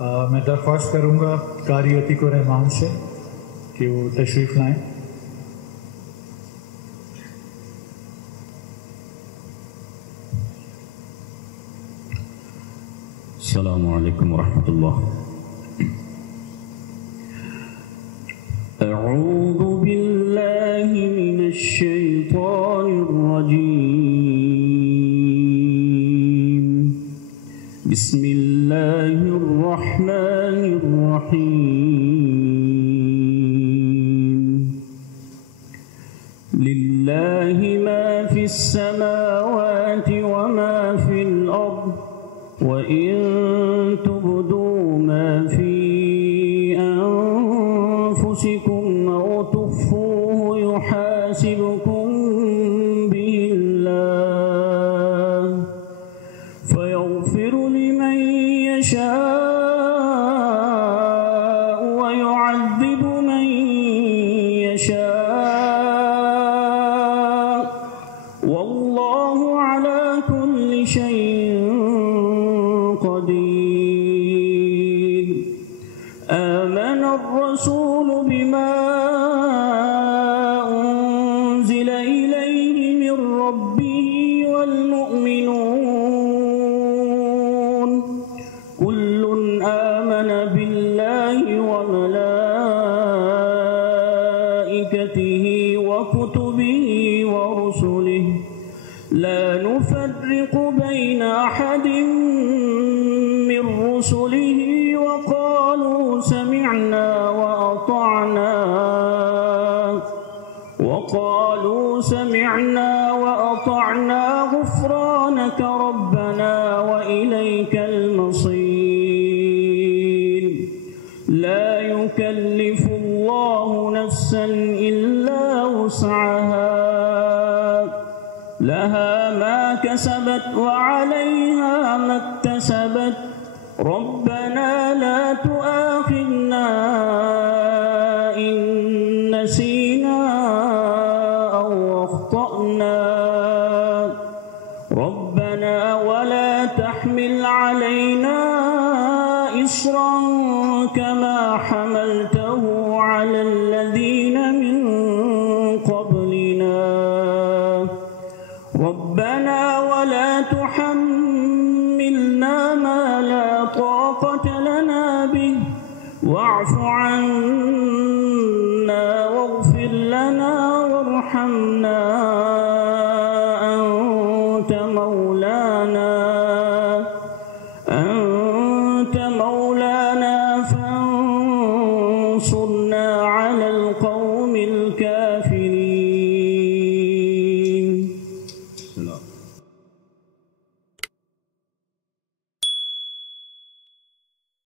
मैं दरख्वास्त करूँगा कारी अतीक रहमान से कि वो तशरीफ़ लाएँ। अस्सलामु अलैकुम वरहमतुल्लाह। अऊज़ु बिल्लाहि मिनश शैतानिर रजीम। बिस्मिल्लाहिर रहमानिर रहीम। लिल्लाहि मा फिस समावाति व मा फिल अर्द وإن تبدوا ما في أنفسكم أو تخفوه يحاسبكم به الله فيغفر لمن يشاء ويعذب من يشاء والله على كل شيء قدير. آمن الرسول بما أنزل إليه من ربه والمؤمنون كل آمن بالله وملائكته وكتبه ورسله لا نفرق بين أحد من رسله وقالوا سمعنا وأطعنا غفرانك ربنا وإليك المصير. لا يكلف الله نفسا إلا وسعها لها ما كسبت وعليها ما اكتسبت ربنا لا تؤاخذنا إن نسينا أو أخطأنا ربنا ولا تحمل علينا إصرا كما حملته على الذين من قبلنا ربنا ولا تحملنا ما لا طاقة لنا به واعف عنا واغفر لنا وارحمنا أنت مولانا فانصرنا على القوم الكافرين.